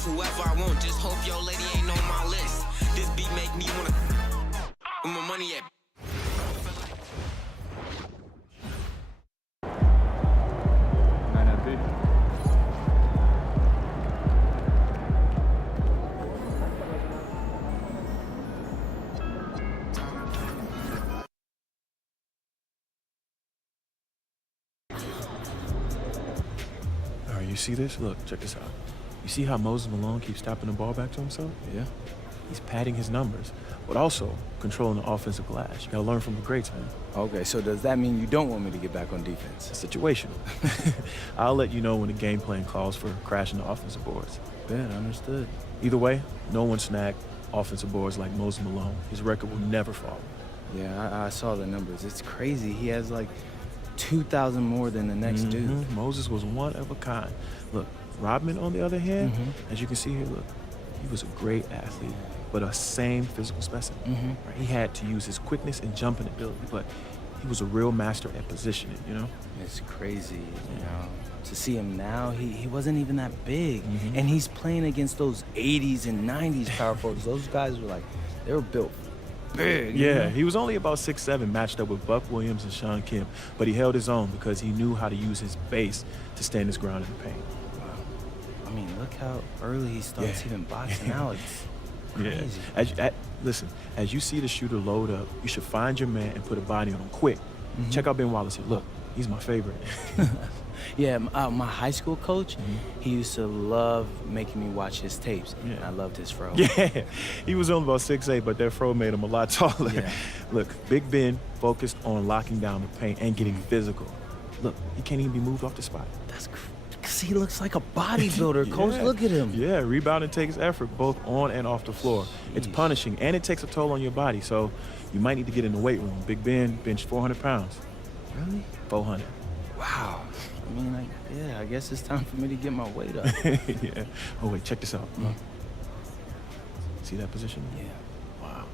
have whoever I want. Just hope your lady ain't on my list. This beat make me wanna where my money at. You see this? Look, check this out. You see how Moses Malone keeps tapping the ball back to himself? Yeah. He's padding his numbers, but also controlling the offensive glass. You gotta learn from the greats, man. Okay, so does that mean you don't want me to get back on defense? It's situational. I'll let you know when the game plan calls for crashing the offensive boards. Bet, understood. Either way, no one snagged offensive boards like Moses Malone. His record will never fall. Yeah, I saw the numbers. It's crazy. He has like 2,000 more than the next dude. Moses was one of a kind. Look, Rodman, on the other hand, as you can see here, look, he was a great athlete, but a same physical specimen. Right? He had to use his quickness and jumping ability, but he was a real master at positioning, you know? It's crazy, you know. To see him now, he wasn't even that big. And he's playing against those 80s and 90s power forwards. Those guys were like, they were built big. Yeah, he was only about 6'7", matched up with Buck Williams and Shawn Kemp, but he held his own because he knew how to use his base to stand his ground in the paint. Wow. I mean, look how early he starts even boxing out. It's crazy. Listen, as you see the shooter load up, you should find your man and put a body on him quick. Check out Ben Wallace here. Look, he's my favorite. Yeah, my high school coach, he used to love making me watch his tapes. Yeah. And I loved his fro. Yeah, he was only about 6'8", but that fro made him a lot taller. Yeah. Look, Big Ben focused on locking down the paint and getting physical. Look, he can't even be moved off the spot. That's because he looks like a bodybuilder, Coach. Yeah. Look at him. Yeah, rebounding takes effort both on and off the floor. It's punishing, and it takes a toll on your body, so you might need to get in the weight room. Big Ben benched 400 pounds. Really? 400. Wow. I mean, I guess it's time for me to get my weight up. Yeah. Oh, wait, check this out. See that position? Yeah. Wow.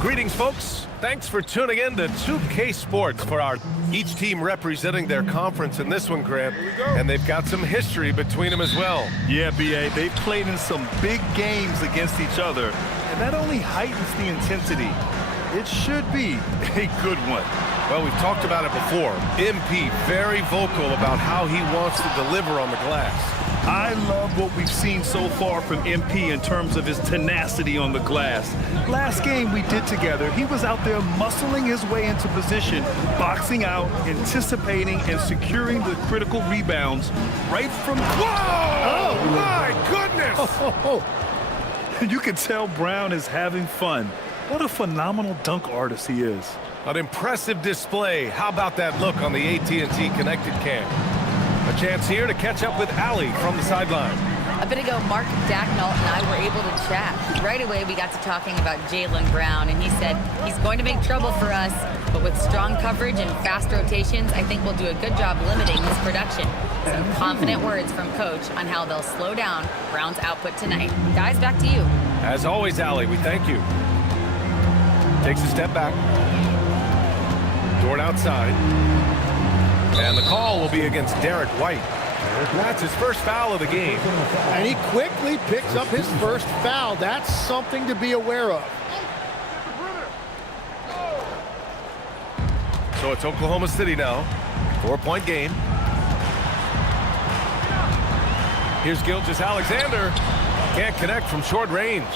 Greetings, folks. Thanks for tuning in to 2K Sports for each team representing their conference in this one, Grant. And they've got some history between them as well. Yeah, B.A., they've played in some big games against each other, and that only heightens the intensity. It should be a good one. Well, we've talked about it before. MP, very vocal about how he wants to deliver on the glass. I love what we've seen so far from MP in terms of his tenacity on the glass. Last game we did together, he was out there muscling his way into position, boxing out, anticipating, and securing the critical rebounds right from... Whoa! Oh, my goodness! You can tell Brown is having fun. What a phenomenal dunk artist he is. An impressive display. How about that look on the AT&T connected cam? A chance here to catch up with Allie from the sideline. A bit ago, Mark Dacknault and I were able to chat. Right away, we got to talking about Jaylen Brown, and he said he's going to make trouble for us, but with strong coverage and fast rotations, I think we'll do a good job limiting his production. Some confident words from Coach on how they'll slow down Brown's output tonight. Guys, back to you. As always, Allie, we thank you. Takes a step back. Dort outside. And the call will be against Derek White. That's his first foul of the game. And he quickly picks up his first foul. That's something to be aware of. So it's Oklahoma City now. 4-point game. Here's Gilgeous-Alexander. Can't connect from short range.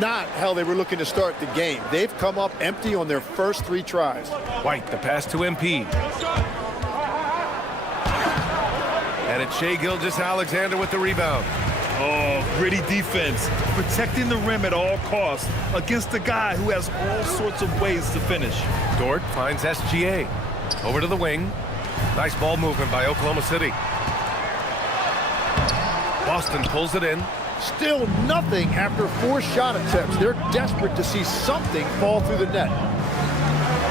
Not how they were looking to start the game. They've come up empty on their first 3 tries. White, the pass to MP. And it's Shai Gilgeous-Alexander with the rebound. Oh, gritty defense. Protecting the rim at all costs against a guy who has all sorts of ways to finish. Dort finds SGA. Over to the wing. Nice ball movement by Oklahoma City. Boston pulls it in. Still nothing after 4 shot attempts. They're desperate to see something fall through the net.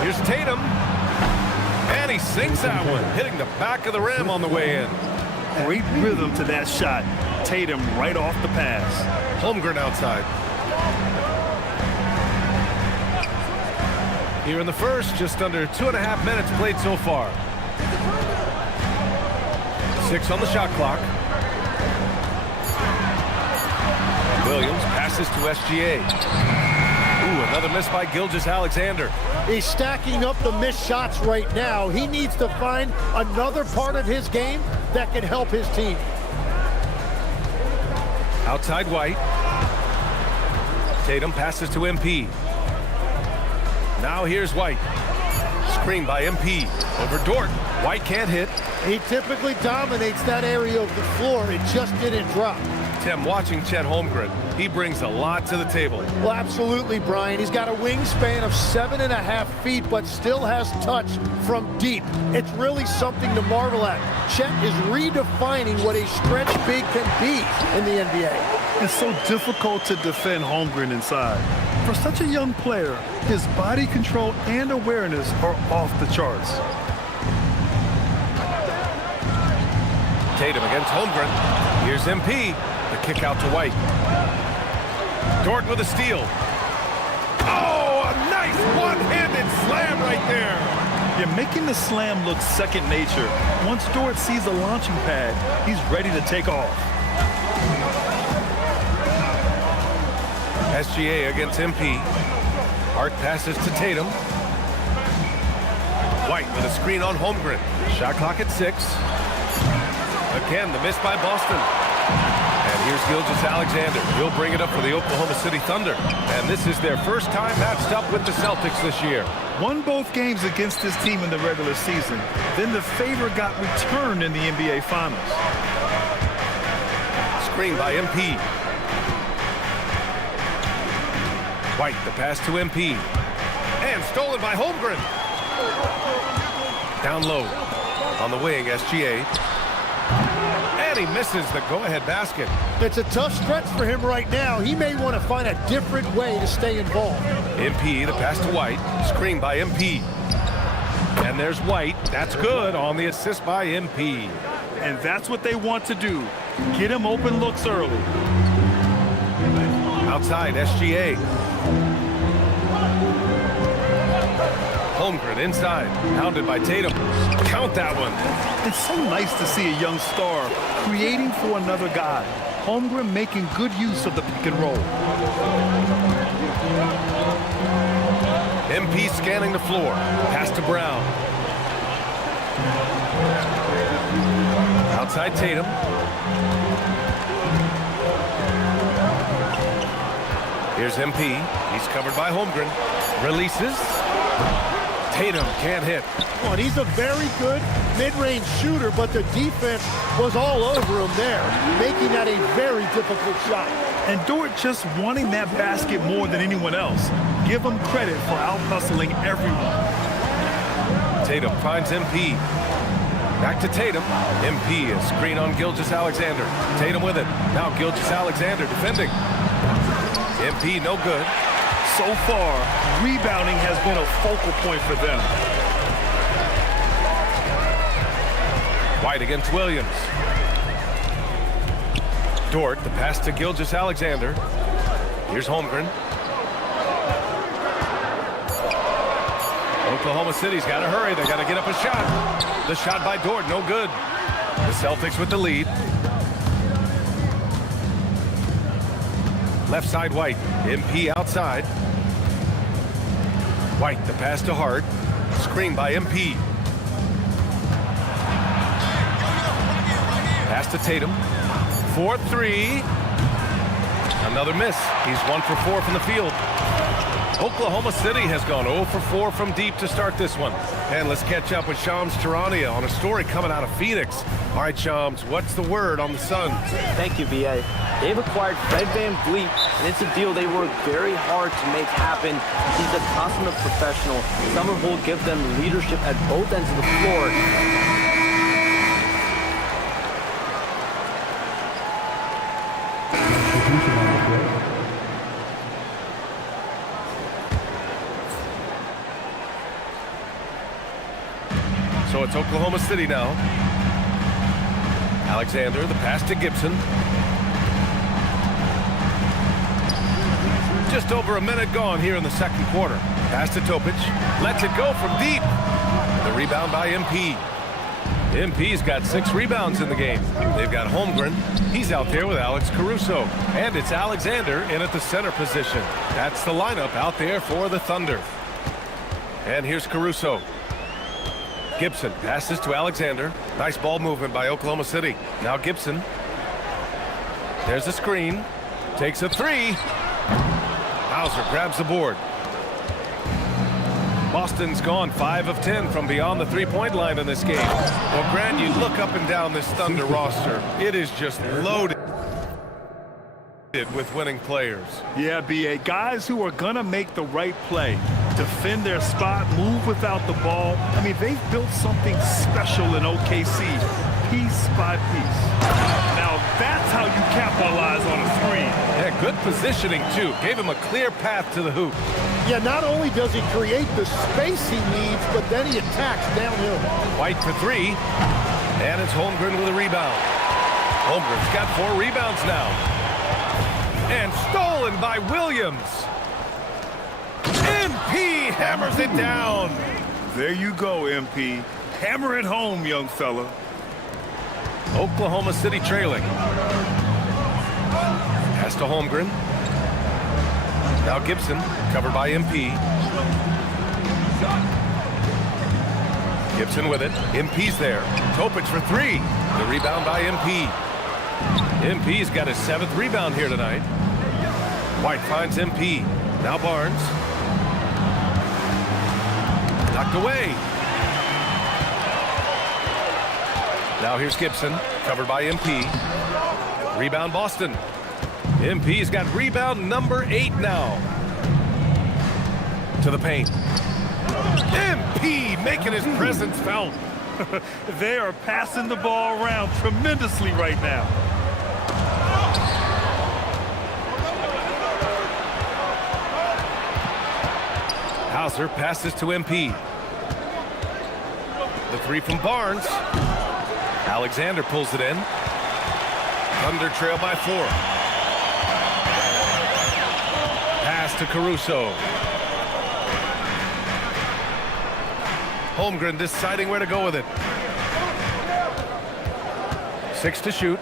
Here's Tatum. And he sinks that one, hitting the back of the rim on the way in. Great rhythm to that shot. Tatum right off the pass. Holmgren outside. Here in the first, just under 2.5 minutes played so far. 6 on the shot clock. Williams passes to SGA. Ooh, another miss by Gilgeous-Alexander. He's stacking up the missed shots right now. He needs to find another part of his game that can help his team. Outside White. Tatum passes to MP. Now here's White. Screen by MP. Over Dort. White can't hit. He typically dominates that area of the floor. It just didn't drop. Tim, watching Chet Holmgren, he brings a lot to the table. Well, absolutely, Brian. He's got a wingspan of 7.5 feet, but still has touch from deep. It's really something to marvel at. Chet is redefining what a stretch big can be in the NBA. It's so difficult to defend Holmgren inside. For such a young player, his body control and awareness are off the charts. Tatum against Holmgren. Here's MP. The kick out to White. Dort with a steal. Oh, a nice one-handed slam right there. You're making the slam look second nature. Once Dort sees the launching pad, he's ready to take off. SGA against MP. Hart passes to Tatum. White with a screen on Holmgren. Shot clock at 6. Again, the miss by Boston. And here's Gilgeous-Alexander. He'll bring it up for the Oklahoma City Thunder. And this is their first time matched up with the Celtics this year. Won both games against this team in the regular season. Then the favor got returned in the NBA Finals. Screen by MP. White, the pass to MP. And stolen by Holmgren. Down low. On the wing, SGA. And he misses the go-ahead basket. It's a tough stretch for him right now. He may want to find a different way to stay involved. MP, the pass to White. Screen by MP. And there's White. That's good on the assist by MP. And that's what they want to do. Get him open looks early. Outside, SGA. Holmgren inside, hounded by Tatum. Count that one. It's so nice to see a young star creating for another guy. Holmgren making good use of the pick and roll. MP scanning the floor. Pass to Brown. Outside Tatum. Here's MP. He's covered by Holmgren. Releases. Tatum can't hit. Well, he's a very good mid-range shooter, but the defense was all over him there, making that a very difficult shot. And Dort just wanting that basket more than anyone else. Give him credit for out-hustling everyone. Tatum finds MP. Back to Tatum. MP is screen on Gilgeous-Alexander. Tatum with it. Now Gilgeous-Alexander defending. MP no good. So far, rebounding has been a focal point for them. White against Williams. Dort, the pass to Gilgeous-Alexander. Here's Holmgren. Oklahoma City's got to hurry. They got to get up a shot. The shot by Dort, no good. The Celtics with the lead. Left side White. MP outside. White, the pass to Hart. Screen by MP. Pass to Tatum. 4-3. Another miss. He's 1 for 4 from the field. Oklahoma City has gone 0 for 4 from deep to start this one. And let's catch up with Shams Charania on a story coming out of Phoenix. All right, Shams, what's the word on the Suns? Thank you, B.A. They've acquired Fred VanVleet, and it's a deal they worked very hard to make happen. He's a consummate professional, someone who will give them leadership at both ends of the floor. So it's Oklahoma City now. Alexander, the pass to Gibson. Just over a minute gone here in the second quarter. Pass to Topic. Lets it go from deep. The rebound by MP. MP's got 6 rebounds in the game. They've got Holmgren. He's out there with Alex Caruso. And it's Alexander in at the center position. That's the lineup out there for the Thunder. And here's Caruso. Gibson passes to Alexander. Nice ball movement by Oklahoma City. Now Gibson. There's a screen. Takes a 3. Hauser grabs the board. Boston's gone 5 of 10 from beyond the three-point line in this game. Well, Grant, you look up and down this Thunder roster. It is just loaded with winning players. Yeah, B.A. Guys who are going to make the right play, defend their spot, move without the ball. I mean, they've built something special in OKC, piece by piece. Now, that's how you capitalize on a screen. Yeah, good positioning, too. Gave him a clear path to the hoop. Yeah, not only does he create the space he needs, but then he attacks downhill. White for 3. And it's Holmgren with a rebound. Holmgren's got 4 rebounds now. And stolen by Williams. MP hammers it down. There you go, MP. Hammer it home, young fella. Oklahoma City trailing. Pass to Holmgren. Now Gibson, covered by MP. Gibson with it. MP's there. Topic for 3. The rebound by MP. MP's got his 7th rebound here tonight. White finds MP. Now Barnes. Knocked away. Now here's Gibson, covered by MP. Rebound Boston. MP's got rebound number 8 now. To the paint. MP making his presence felt. They are passing the ball around tremendously right now. Hauser passes to MP. The 3 from Barnes. Alexander pulls it in. Thunder trail by 4. Pass to Caruso. Holmgren deciding where to go with it. 6 to shoot.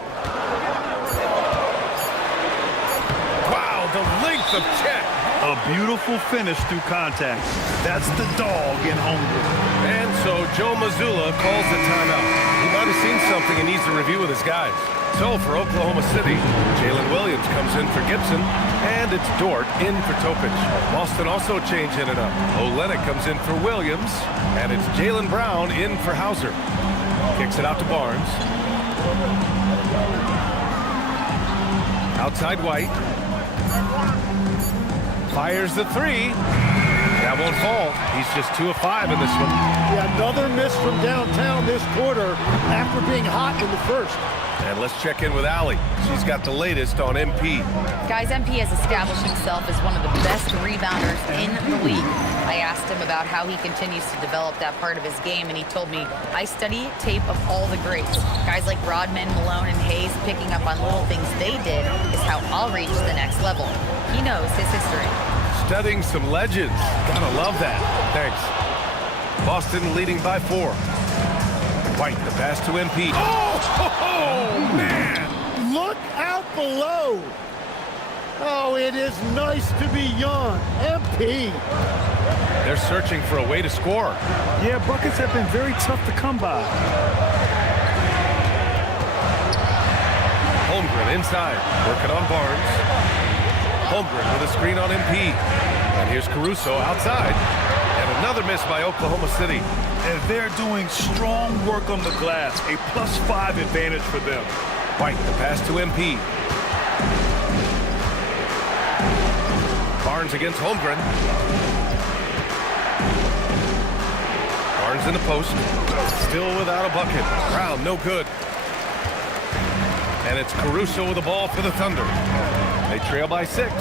Wow, the length of Chet. A beautiful finish through contact. That's the dog in Holmgren. And so Joe Mazzulla calls the timeout. He might have seen something and needs to review with his guys. So for Oklahoma City, Jalen Williams comes in for Gibson, and it's Dort in for Topic. Boston also changing it up. Olynyk comes in for Williams, and it's Jaylen Brown in for Hauser. Kicks it out to Barnes. Outside White. Fires the 3. That won't fall. He's just 2 of 5 in this one. Yeah, another miss from downtown this quarter after being hot in the first. And let's check in with Allie. She's got the latest on MP. Guys, MP has established himself as one of the best rebounders in the league. I asked him about how he continues to develop that part of his game, and he told me, I study tape of all the greats. Guys like Rodman, Malone, and Hayes picking up on little things they did is how I'll reach the next level. He knows his history. Studying some legends. Gotta love that. Thanks. Boston leading by 4. White, the pass to MP. Oh, man! Look out below. Oh, it is nice to be young. MP. They're searching for a way to score. Yeah, buckets have been very tough to come by. Holmgren inside, working on Barnes. Holmgren with a screen on MP. And here's Caruso outside. And another miss by Oklahoma City. And they're doing strong work on the glass. A +5 advantage for them. White, the pass to MP. Barnes against Holmgren. Barnes in the post. Still without a bucket. Brown, no good. And it's Caruso with the ball for the Thunder. They trail by 6.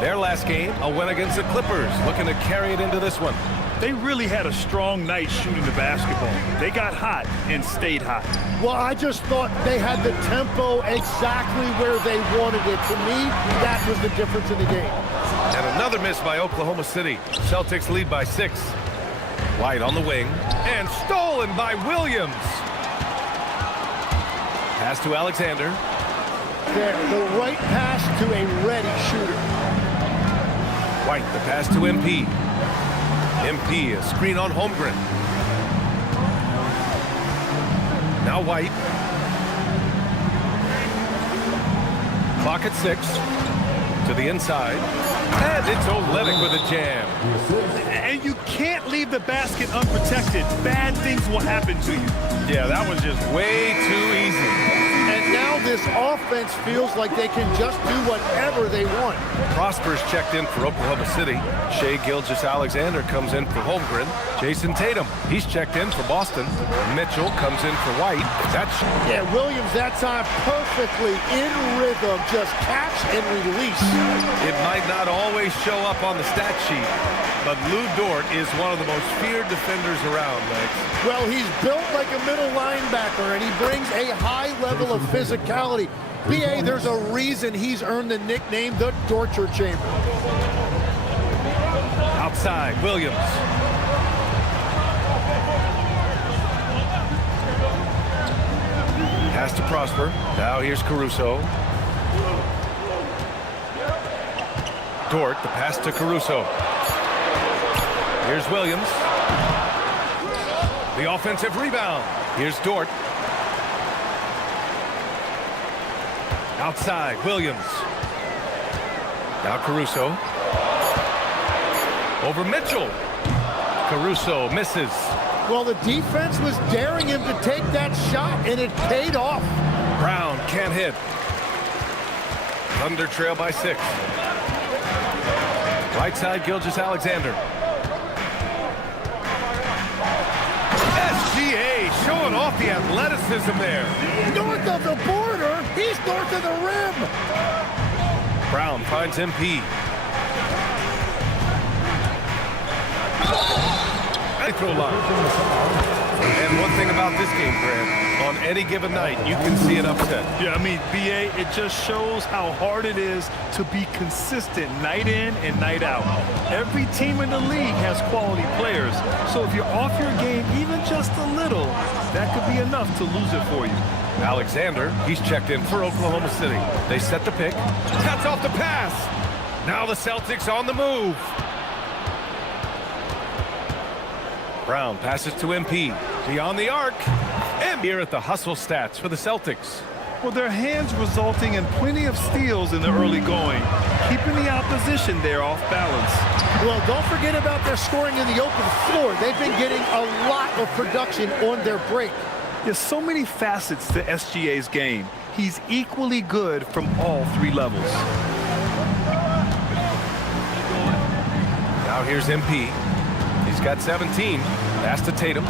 Their last game, a win against the Clippers, looking to carry it into this one. They really had a strong night shooting the basketball. They got hot and stayed hot. Well, I just thought they had the tempo exactly where they wanted it. To me, that was the difference in the game. And another miss by Oklahoma City. Celtics lead by 6. White on the wing. And stolen by Williams. Pass to Alexander. There, the right pass to a ready shooter. White, the pass to MP. MP, a screen on Holmgren. Now White. Clock at 6. To the inside. And it's Olynyk with a jam. And you can't leave the basket unprotected. Bad things will happen to you. Yeah, that was just way too easy. And now this offense feels like they can just do whatever they want. Prosper's checked in for Oklahoma City. Shai Gilgeous-Alexander comes in for Holmgren. Jason Tatum, he's checked in for Boston. Mitchell comes in for White. Yeah, Williams that time perfectly in rhythm, just catch and release. It might not always show up on the stat sheet, but Lou Dort is one of the most feared defenders around, Lex. Well, he's built like a middle linebacker, and he brings a high level of physicality. B.A., there's a reason he's earned the nickname the Torture Chamber. Outside, Williams. Pass to Prosper. Now here's Caruso. Dort, the pass to Caruso. Here's Williams. The offensive rebound. Here's Dort. Outside, Williams. Now Caruso. Over Mitchell. Caruso misses. Well, the defense was daring him to take that shot, and it paid off. Brown can't hit. Thunder trail by 6. Right side, Gilgeous-Alexander. SGA showing off the athleticism there. North of the border, he's north of the rim. Brown finds MP. Throw line. And one thing about this game, Grant, on any given night, you can see an upset. Yeah, I mean, B.A., it just shows how hard it is to be consistent night in and night out. Every team in the league has quality players, so if you're off your game even just a little, that could be enough to lose it for you. Alexander, he's checked in for Oklahoma City. They set the pick. Cuts off the pass. Now the Celtics on the move. Brown passes to MP. Beyond the arc. And here at the hustle stats for the Celtics. Well, their hands resulting in plenty of steals in the early going, keeping the opposition there off balance. Well, don't forget about their scoring in the open floor. They've been getting a lot of production on their break. There's so many facets to SGA's game. He's equally good from all 3 levels. Now here's MP. He's got 17. Pass to Tatum.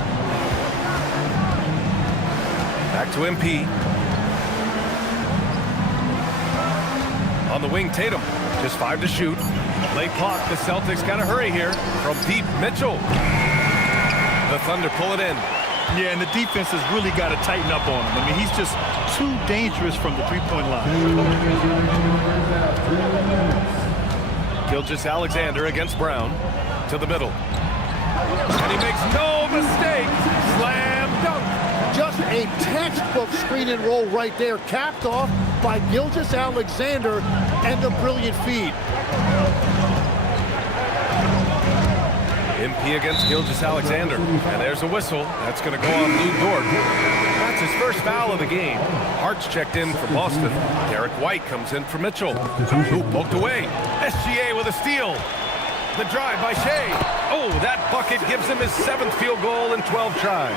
Back to MP. On the wing, Tatum. Just 5 to shoot. Late clock. The Celtics got to hurry here. From deep, Mitchell. The Thunder pull it in. Yeah, and the defense has really got to tighten up on him. I mean, he's just too dangerous from the three-point line. Gilgeous-Alexander against Brown. To the middle. And he makes no mistake. Slam dunk. Just a textbook screen and roll right there, capped off by Gilgeous-Alexander and the brilliant feed. MP against Gilgeous-Alexander. And there's a whistle. That's going to go on Lou Dort. That's his first foul of the game. Hart's checked in for Boston. Derek White comes in for Mitchell. Who poked away. SGA with a steal. The drive by Shea. Oh, that bucket gives him his 7th field goal in 12 tries.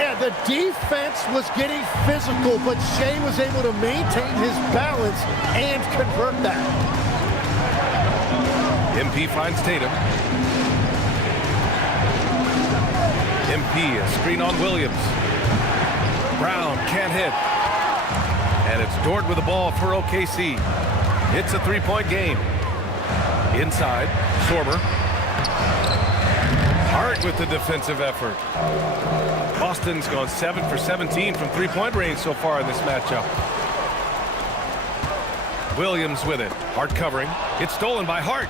Yeah, the defense was getting physical, but Shea was able to maintain his balance and convert that. MP finds Tatum. MP, a screen on Williams. Brown can't hit. And it's Dort with the ball for OKC. It's a 3-point game. Inside, Sorber. Hart with the defensive effort. Boston's gone 7 for 17 from 3-point range so far in this matchup. Williams with it. Hart covering. It's stolen by Hart.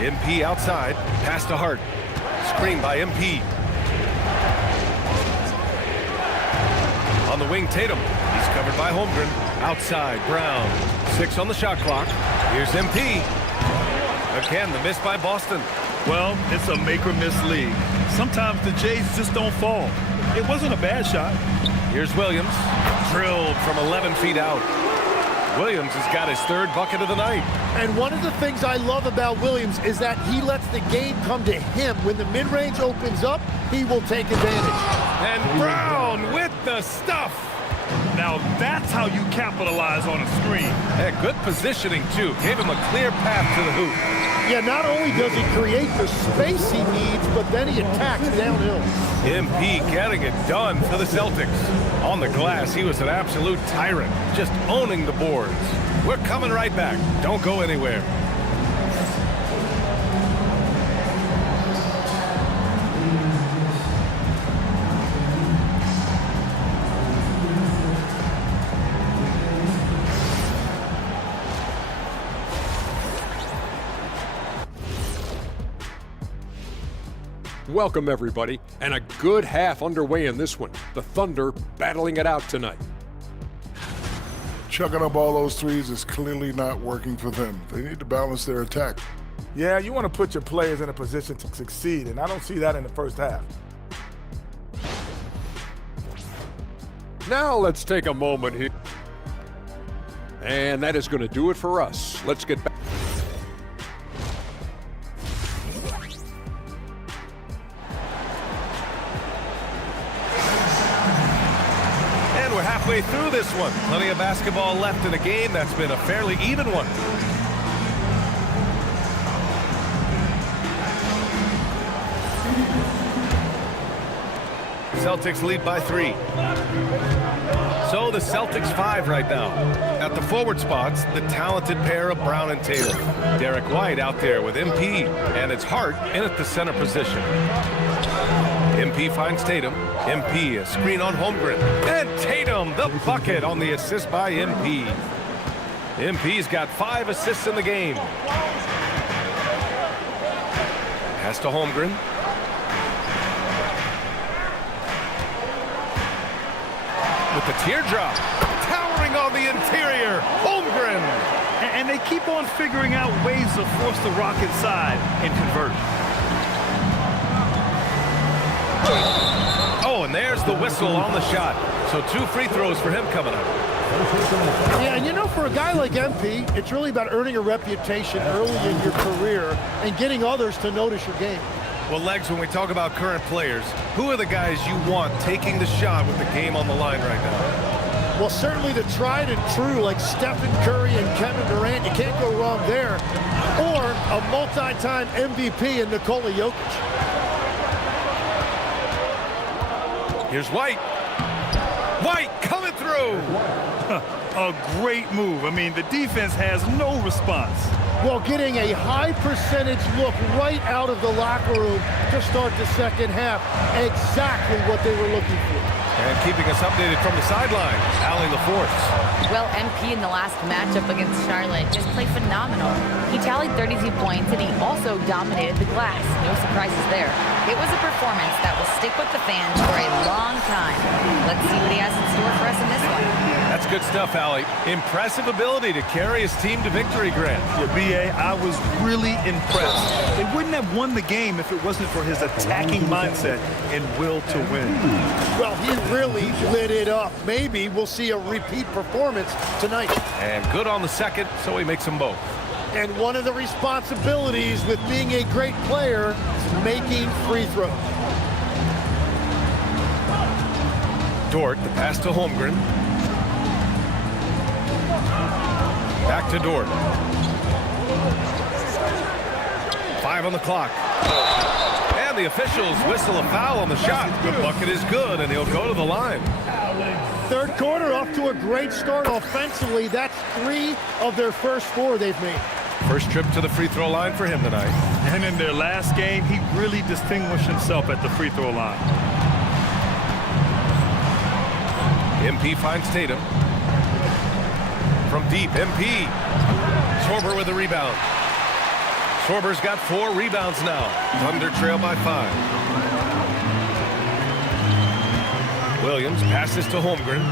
MP outside. Pass to Hart. Screen by MP. On the wing, Tatum. He's covered by Holmgren. Outside, Brown. 6 on the shot clock. Here's MP. Again, the miss by Boston. Well, it's a make-or-miss league. Sometimes the Jays just don't fall. It wasn't a bad shot. Here's Williams. Drilled from 11 feet out. Williams has got his 3rd bucket of the night. And one of the things I love about Williams is that he lets the game come to him. When the mid-range opens up, he will take advantage. And Brown with the stuff. Now that's how you capitalize on a screen. Yeah, good positioning, too. Gave him a clear path to the hoop. Yeah, not only does he create the space he needs, but then he attacks downhill. MP getting it done for the Celtics. On the glass, he was an absolute tyrant, just owning the boards. We're coming right back. Don't go anywhere. Welcome, everybody, and a good half underway in this one. The Thunder battling it out tonight. Chucking up all those threes is clearly not working for them. They need to balance their attack. Yeah, you want to put your players in a position to succeed, and I don't see that in the first half. Now let's take a moment here. And that is going to do it for us. Let's get back. Halfway through this one. Plenty of basketball left in a game that's been a fairly even one. Celtics lead by 3. So the Celtics 5 right now. At the forward spots, the talented pair of Brown and Tatum. Derek White out there with MP, and it's Hart in at the center position. MP finds Tatum. MP, a screen on Holmgren. And Tatum, the bucket on the assist by MP. MP's got 5 assists in the game. Pass to Holmgren. With the teardrop. Towering on the interior. Holmgren. And they keep on figuring out ways to force the Rock inside and convert. Oh, and there's the whistle on the shot. So 2 free throws for him coming up. Yeah, and you know, for a guy like MP, it's really about earning a reputation early in your career and getting others to notice your game. Well, Legs, when we talk about current players, who are the guys you want taking the shot with the game on the line right now? Well, certainly the tried and true, like Stephen Curry and Kevin Durant. You can't go wrong there. Or a multi-time MVP in Nikola Jokic. Here's White. White coming through. A great move. I mean, the defense has no response. Well, getting a high percentage look right out of the locker room to start the second half. Exactly what they were looking for. And keeping us updated from the sideline, Allie LaForce. Well, MP in the last matchup against Charlotte just played phenomenal. He tallied 32 points, and he also dominated the glass. No surprises there. It was a performance that will stick with the fans for a long time. Let's see what he has in store for us in this one. That's good stuff, Allie. Impressive ability to carry his team to victory, Grant. Yeah, B.A., I was really impressed. They wouldn't have won the game if it wasn't for his attacking mindset and will to win. Well, he really lit it up. Maybe we'll see a repeat performance tonight. And good on the second, so he makes them both. And one of the responsibilities with being a great player is making free throws. Dort, the pass to Holmgren. Back to Dort. 5 on the clock. And the officials whistle a foul on the shot. The bucket is good, and he'll go to the line. Third quarter off to a great start offensively. That's 3 of their first 4 they've made. First trip to the free throw line for him tonight. And in their last game, he really distinguished himself at the free throw line. MP finds Tatum. From deep, MP. Sorber with the rebound. Sorber's got 4 rebounds now. Thunder trail by 5. Williams passes to Holmgren.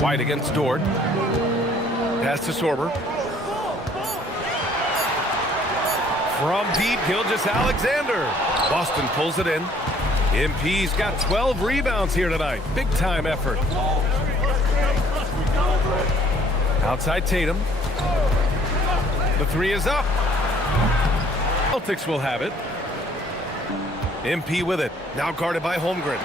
White against Dort. Pass to Sorber. From deep, Gilgeous-Alexander. Boston pulls it in. MP's got 12 rebounds here tonight. Big time effort. Outside Tatum. The 3 is up. Celtics will have it. MP with it. Now guarded by Holmgren.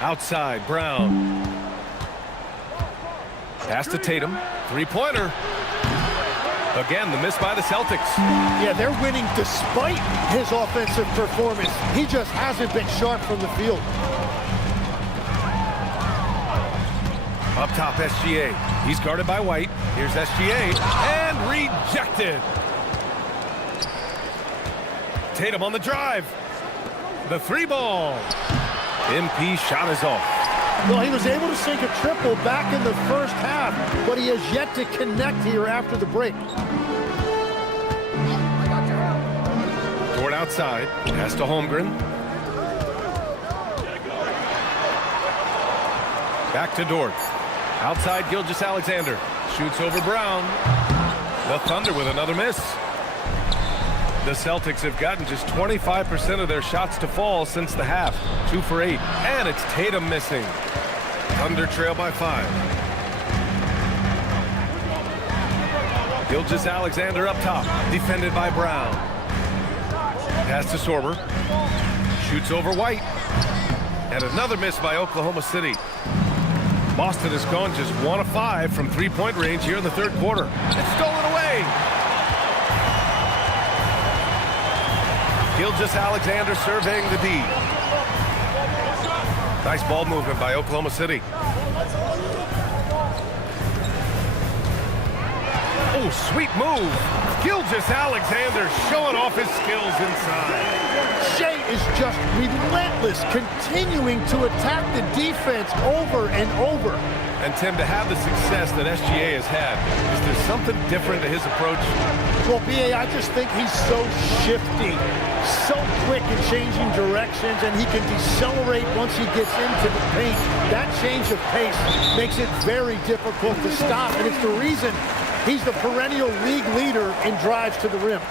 Outside, Brown. Pass to Tatum. 3-pointer. Again, the miss by the Celtics. Yeah, they're winning despite his offensive performance. He just hasn't been sharp from the field. Up top, SGA. He's guarded by White. Here's SGA. And rejected. Tatum on the drive. The 3-ball. MP shot is off. Well, he was able to sink a triple back in the first half, but he has yet to connect here after the break. Dort outside. Pass to Holmgren. Back to Dort. Outside, Gilgeous-Alexander. Shoots over Brown. The Thunder with another miss. The Celtics have gotten just 25% of their shots to fall since the half. 2 for 8. And it's Tatum missing. Thunder trail by 5. Gilgeous-Alexander up top. Defended by Brown. Pass to Sorber. Shoots over White. And another miss by Oklahoma City. Boston has gone just 1 of 5 from 3-point range here in the third quarter. It's stolen away. Gilgeous-Alexander surveying the D. Nice ball movement by Oklahoma City. Oh, sweet move. Gilgeous-Alexander showing off his skills inside. Shea is just relentless, continuing to attack the defense over and over. And Tim, to have the success that SGA has had, is there something different to his approach? Well, B.A., I just think he's so shifty, so quick in changing directions, and he can decelerate once he gets into the paint. That change of pace makes it very difficult to stop, and it's the reason he's the perennial league leader in drives to the rim.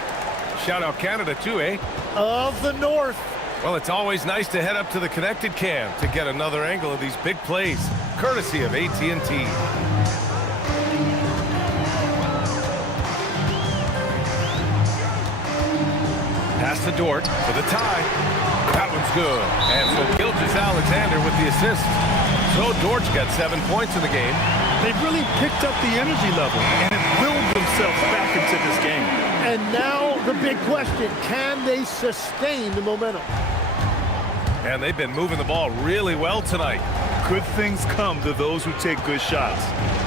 Shout out Canada too, eh? Of the North. Well, it's always nice to head up to the connected cam to get another angle of these big plays, courtesy of AT&T. Pass to Dort for the tie. That one's good. And so Gilgeous-Alexander with the assist. So Dort's got 7 points in the game. They've really picked up the energy level and have willed themselves back into this game. And now the big question, can they sustain the momentum? And they've been moving the ball really well tonight. Good things come to those who take good shots.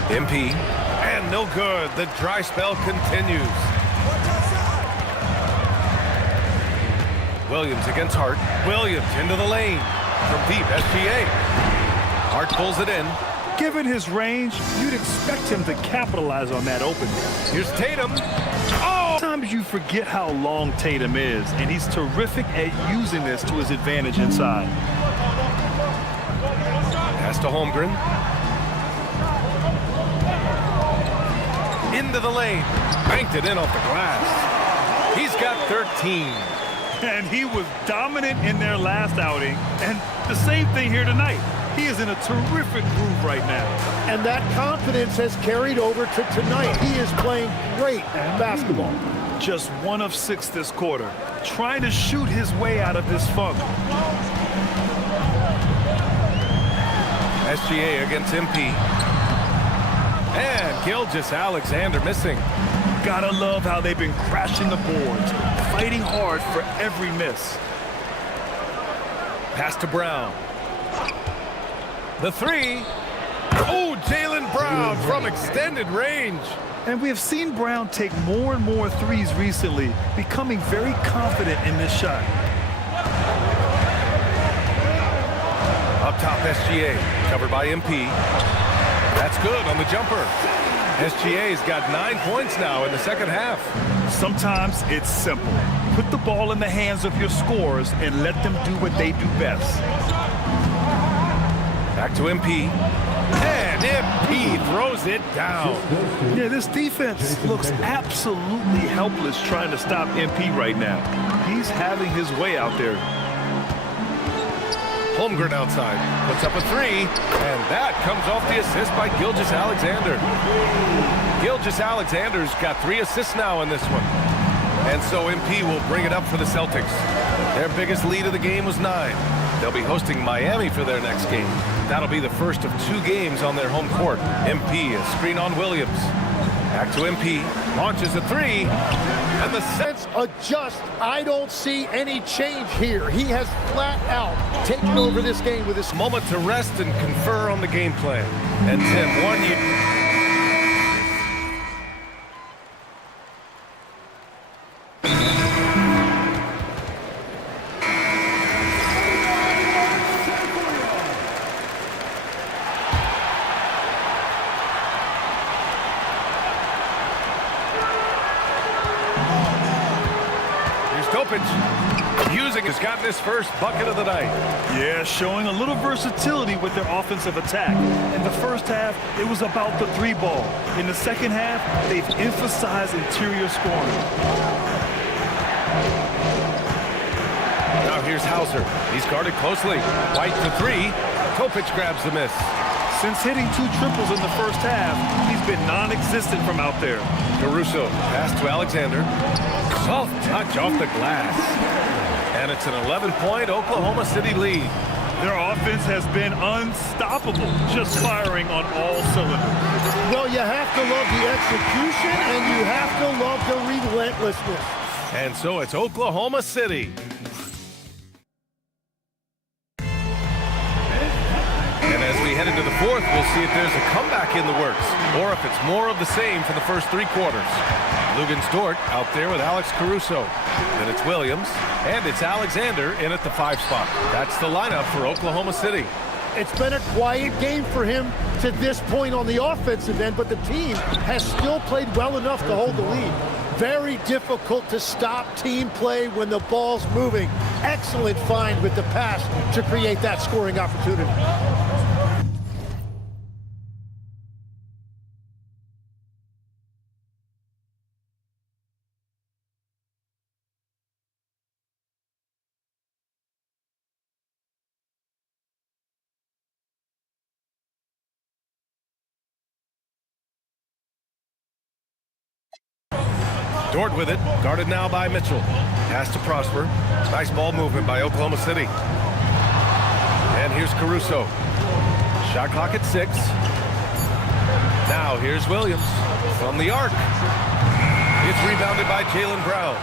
MP, and no good. The dry spell continues. Williams against Hart. Williams into the lane. From deep, SGA. Hart pulls it in. Given his range, you'd expect him to capitalize on that opening. Here's Tatum. Oh! Sometimes you forget how long Tatum is, and he's terrific at using this to his advantage inside. Pass to Holmgren. Into the lane. Banked it in off the glass. He's got 13. And he was dominant in their last outing, and the same thing here tonight. He is in a terrific groove right now. And that confidence has carried over to tonight. He is playing great basketball. Just 1 of 6 this quarter, trying to shoot his way out of this funk. SGA against MP. And Gilgeous-Alexander missing. Gotta love how they've been crashing the boards, fighting hard for every miss. Pass to Brown. The three. Oh, Jaylen Brown from extended range. And we have seen Brown take more and more threes recently, becoming very confident in this shot. Up top, SGA, covered by MP. That's good on the jumper. SGA's got 9 points now in the second half. Sometimes it's simple. Put the ball in the hands of your scorers and let them do what they do best. Back to MP. And MP throws it down. Yeah, this defense looks absolutely helpless trying to stop MP right now. He's having his way out there. Holmgren outside, puts up a three, and that comes off the assist by Gilgeous-Alexander. Gilgeous-Alexander's got 3 assists now in this one. And so MP will bring it up for the Celtics. Their biggest lead of the game was 9. They'll be hosting Miami for their next game. That'll be the first of 2 games on their home court. MP, a screen on Williams. Back to MP, launches a 3, and the Let's adjust. I don't see any change here. He has flat out taken over this game with his moment to rest and confer on the game plan. And Tim, 1 year. Has gotten his first bucket of the night. Yeah, showing a little versatility with their offensive attack. In the first half, it was about the 3 ball. In the second half, they've emphasized interior scoring. Now here's Hauser. He's guarded closely. White for 3. Topic grabs the miss. Since hitting 2 triples in the first half, he's been non-existent from out there. Caruso, pass to Alexander. Soft touch off the glass. And it's an 11-point Oklahoma City lead. Their offense has been unstoppable, just firing on all cylinders. Well, you have to love the execution, and you have to love the relentlessness. And so it's Oklahoma City. And as we head into the fourth, we'll see if there's a comeback in the works, or if it's more of the same for the first 3 quarters. Lugens-Dort out there with Alex Caruso. Then it's Williams, and it's Alexander in at the 5 spot. That's the lineup for Oklahoma City. It's been a quiet game for him to this point on the offensive end, but the team has still played well enough to hold the lead. Very difficult to stop team play when the ball's moving. Excellent find with the pass to create that scoring opportunity. Dort with it, guarded now by Mitchell. Pass to Prosper. Nice ball movement by Oklahoma City. And here's Caruso. Shot clock at 6. Now here's Williams from the arc. It's rebounded by Jaylen Brown.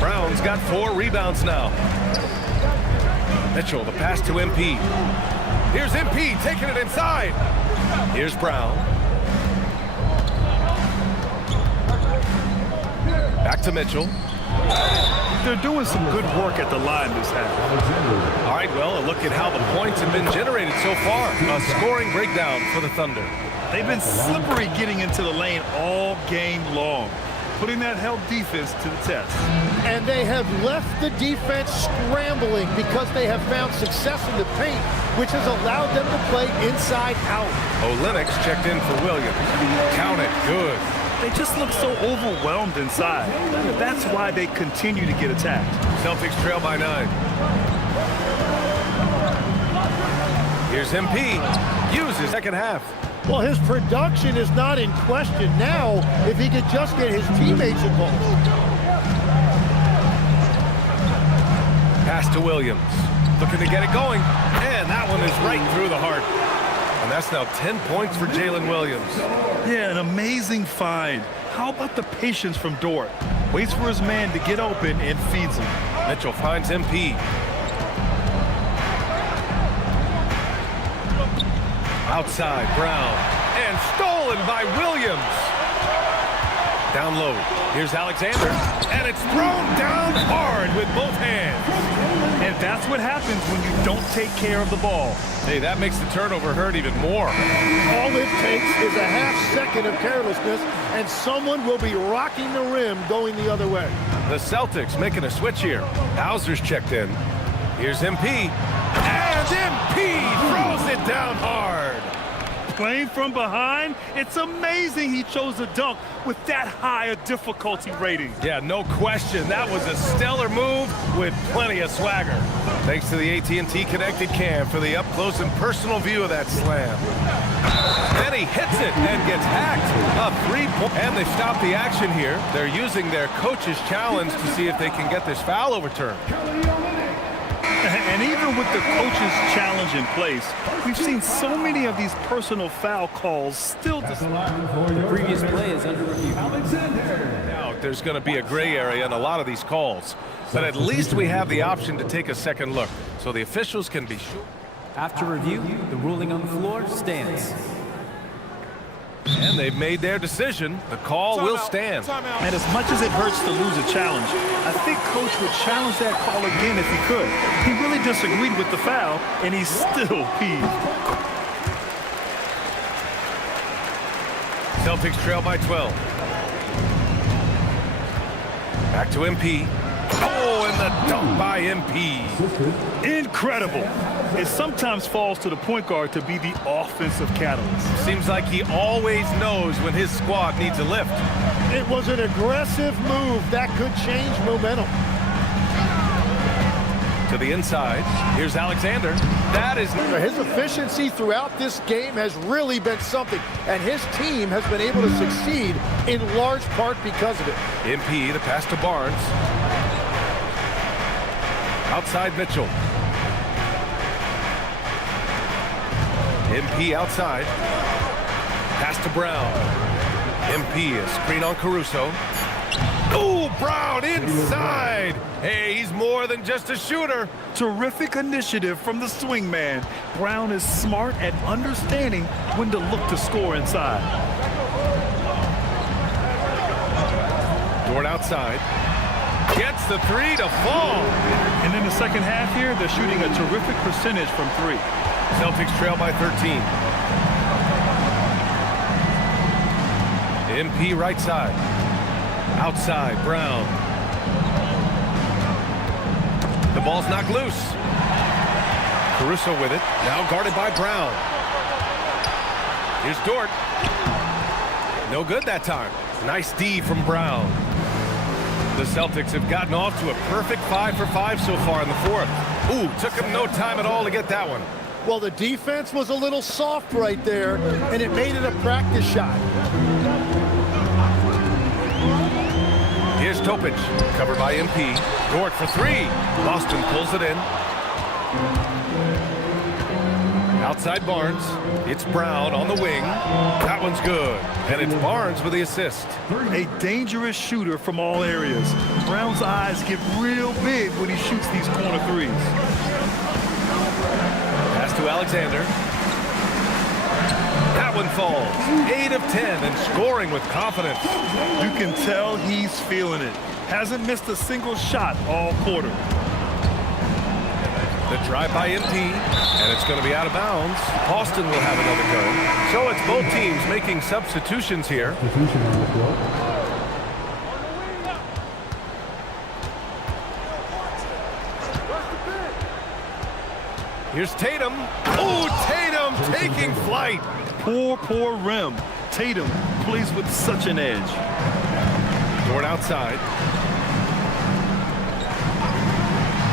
Brown's got 4 rebounds now. Mitchell, the pass to MP. Here's MP taking it inside. Here's Brown. Back to Mitchell. They're doing some good work at the line this half. All right, well, a look at how the points have been generated so far. A scoring breakdown for the Thunder. They've been slippery getting into the lane all game long, putting that help defense to the test. And they have left the defense scrambling because they have found success in the paint, which has allowed them to play inside out. Olenix checked in for Williams. Count it. Good. They just look so overwhelmed inside. That's why they continue to get attacked. Celtics trail by 9. Here's MP. Uses second half. Well, his production is not in question now if he could just get his teammates involved. Pass to Williams. Looking to get it going. And that one is right through the heart. And that's now 10 points for Jalen Williams. Yeah, an amazing find. How about the patience from Dort? Waits for his man to get open and feeds him. Mitchell finds MP. Outside, Brown. And stolen by Williams. Down low. Here's Alexander. And it's thrown down hard with both hands. And that's what happens when you don't take care of the ball. Hey, that makes the turnover hurt even more. All it takes is a half second of carelessness, and someone will be rocking the rim going the other way. The Celtics making a switch here. Hauser's checked in. Here's MP. And MP throws it down hard. Playing from behind, it's amazing he chose a dunk with that high a difficulty rating. Yeah, no question. That was a stellar move with plenty of swagger. Thanks to the AT&T Connected Cam for the up-close and personal view of that slam. Then he hits it and gets hacked. A 3-point. And they stop the action here. They're using their coach's challenge to see if they can get this foul overturned. And even with the coach's challenge in place, we've seen so many of these personal foul calls still disallowed. The previous play is under review. Now there's going to be a gray area in a lot of these calls, but at least we have the option to take a second look, so the officials can be sure. After review, the ruling on the floor stands. And they've made their decision. The call will stand. And as much as it hurts to lose a challenge, I think Coach would challenge that call again if he could. He really disagreed with the foul, and he's still peeved. Celtics trail by 12. Back to MP. Oh, and the dunk by MP. Incredible. It sometimes falls to the point guard to be the offensive catalyst. Seems like he always knows when his squad needs a lift. It was an aggressive move that could change momentum. To the inside. Here's Alexander. That is... His efficiency throughout this game has really been something, and his team has been able to succeed in large part because of it. MP, the pass to Barnes. Outside Mitchell. MP outside. Pass to Brown. MP, a screen on Caruso. Oh, Brown inside. Hey, he's more than just a shooter. Terrific initiative from the swing man. Brown is smart at understanding when to look to score inside. Dort outside. Gets the three to fall. And in the second half here, they're shooting a terrific percentage from three. Celtics trail by 13. MP right side. Outside, Brown. The ball's knocked loose. Caruso with it. Now guarded by Brown. Here's Dort. No good that time. Nice D from Brown. The Celtics have gotten off to a perfect 5 for 5 so far in the fourth. Ooh, took him no time at all to get that one. Well, the defense was a little soft right there, and it made it a practice shot. Here's Topic, covered by MP. Dort for three. Boston pulls it in. Outside Barnes. It's Brown on the wing. That one's good. And it's Barnes with the assist. A dangerous shooter from all areas. Brown's eyes get real big when he shoots these corner threes. Pass to Alexander. That one falls. 8 of 10 and scoring with confidence. You can tell he's feeling it. Hasn't missed a single shot all quarter. The drive by MP, and it's going to be out of bounds. Boston will have another go. So it's both teams making substitutions here. Here's Tatum. Oh, Tatum taking flight. Poor rim. Tatum plays with such an edge. Dort outside.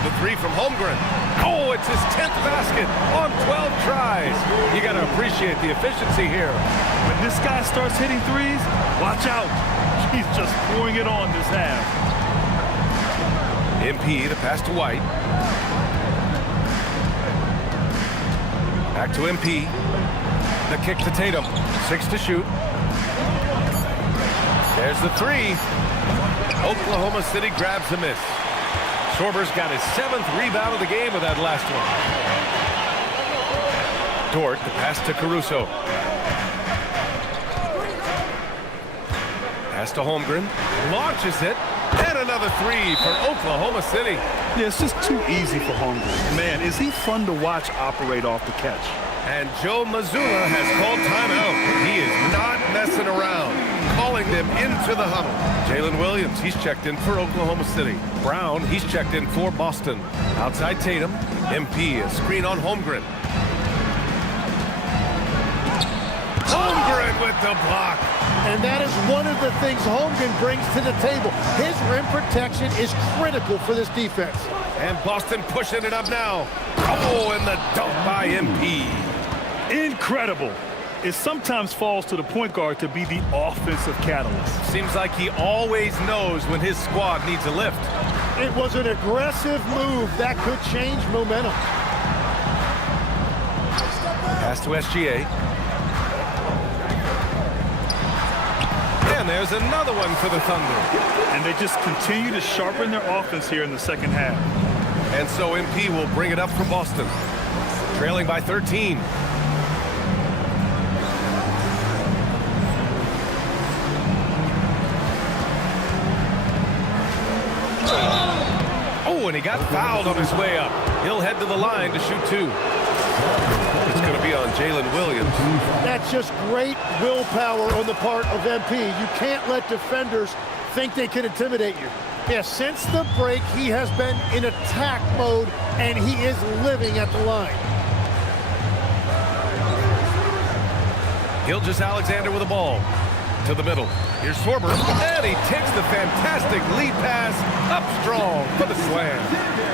The three from Holmgren. Oh, it's his 10th basket on 12 tries. You got to appreciate the efficiency here. When this guy starts hitting threes, watch out. He's just pouring it on this half. MP, the pass to White. Back to MP. The kick to Tatum. 6 to shoot. There's the three. Oklahoma City grabs a miss. Sorber's got his 7th rebound of the game with that last one. Dort, the pass to Caruso. Pass to Holmgren. Launches it. And another three for Oklahoma City. Yeah, it's just too easy for Holmgren. Man, is he fun to watch operate off the catch. And Joe Mazzulla has called timeout. He is not messing around. Calling them into the huddle. Jalen Williams, he's checked in for Oklahoma City. Brown, he's checked in for Boston. Outside Tatum. MP, a screen on Holmgren. Holmgren with the block. And that is one of the things Holmgren brings to the table. His rim protection is critical for this defense. And Boston pushing it up now. Oh, and the dunk by MP. Incredible. It sometimes falls to the point guard to be the offensive catalyst. Seems like he always knows when his squad needs a lift. It was an aggressive move that could change momentum. Pass to SGA. And there's another one for the Thunder. And they just continue to sharpen their offense here in the second half. And so MP will bring it up for Boston. Trailing by 13. Oh, and he got fouled on his way up. He'll head to the line to shoot 2. It's going to be on Jalen Williams. That's just great willpower on the part of MP. You can't let defenders think they can intimidate you. Yeah, since the break, he has been in attack mode, and he is living at the line. Gilgeous-Alexander with the ball. To the middle. Here's Sorber, and he takes the fantastic lead pass up strong for the slam.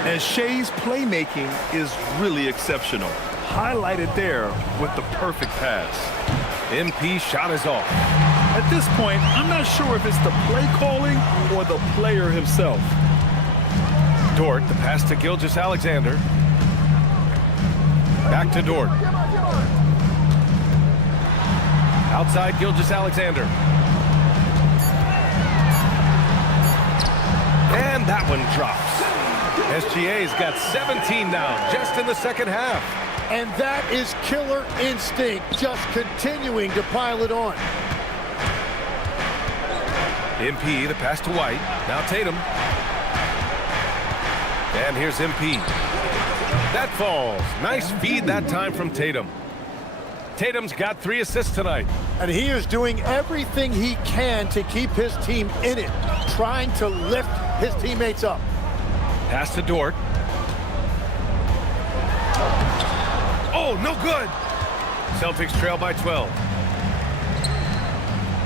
And Shea's playmaking is really exceptional. Highlighted there with the perfect pass. MP shot is off. At this point, I'm not sure if it's the play calling or the player himself. Dort, the pass to Gilgeous-Alexander. Back to Dort. Outside Gilgeous-Alexander. And that one drops. SGA's got 17 now, just in the second half. And that is killer instinct, just continuing to pile it on. MP, the pass to White. Now Tatum. And here's MP. That falls. Nice feed that time from Tatum. Tatum's got 3 assists tonight. And he is doing everything he can to keep his team in it, trying to lift his teammates up. Pass to Dort. Oh, no good. Celtics trail by 12.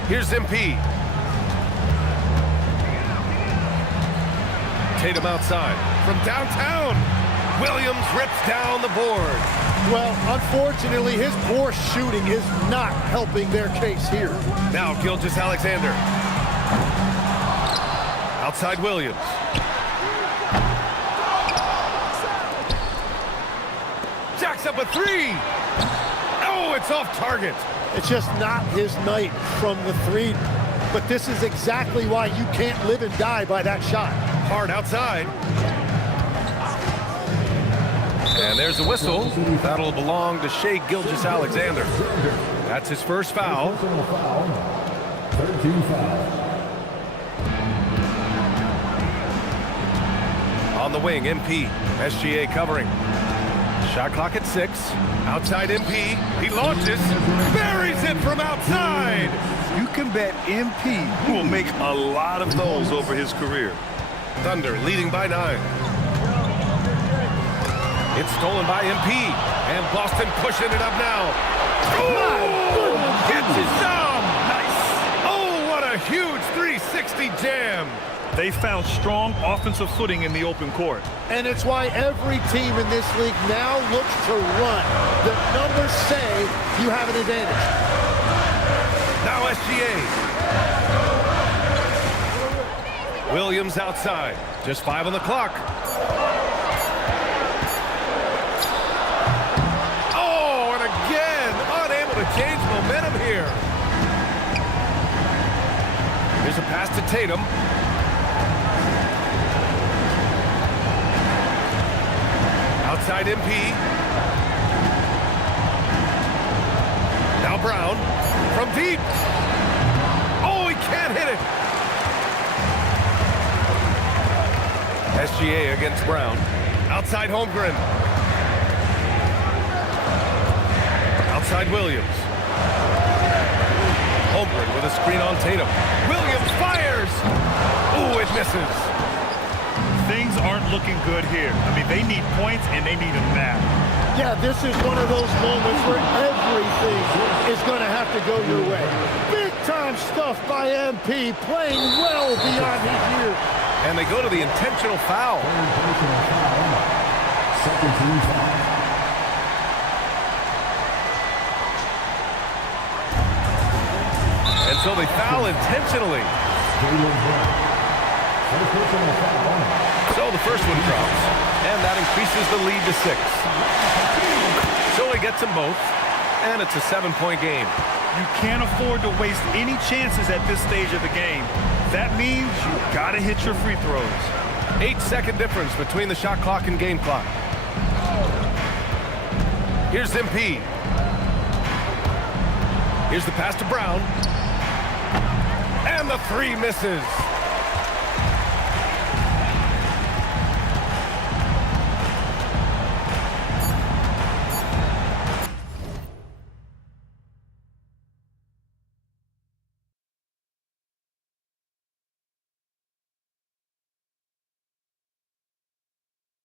Here's MP. Tatum outside from downtown. Williams rips down the board. Well, unfortunately, his poor shooting is not helping their case here. Now Gilgeous-Alexander. Outside Williams. Jacks up a 3. Oh, it's off target. It's just not his night from the 3. But this is exactly why you can't live and die by that shot. Hard outside. And there's the whistle. That'll belong to Shai Gilgeous-Alexander. That's his first foul. On the wing, MP. SGA covering. Shot clock at 6. Outside MP. He launches. Buries it from outside. You can bet MP will make a lot of those over his career. Thunder leading by 9. It's stolen by MP. And Boston pushing it up now. Oh! Gets it down! Nice! Oh, what a huge 360 jam! They found strong offensive footing in the open court. And it's why every team in this league now looks to run. The numbers say you have an advantage. Now SGA. Williams outside. Just 5 on the clock. Oh, and again, unable to change momentum here. Here's a pass to Tatum. Outside MP. Now Brown from deep. Oh, he can't hit it. SGA against Brown. Outside Holmgren. Outside Williams. Holmgren with a screen on Tatum. Williams fires. Ooh, it misses. Things aren't looking good here. I mean, they need points, and they need them now. Yeah, this is one of those moments where everything is going to have to go your way. Big-time stuff by MP, playing well beyond his years. And they go to the intentional foul. Second team foul. And so they foul intentionally. So the first one drops, and that increases the lead to 6. So he gets them both, and it's a 7-point game. You can't afford to waste any chances at this stage of the game. That means you gotta hit your free throws. 8-second difference between the shot clock and game clock. Here's MP. Here's the pass to Brown. And the 3 misses.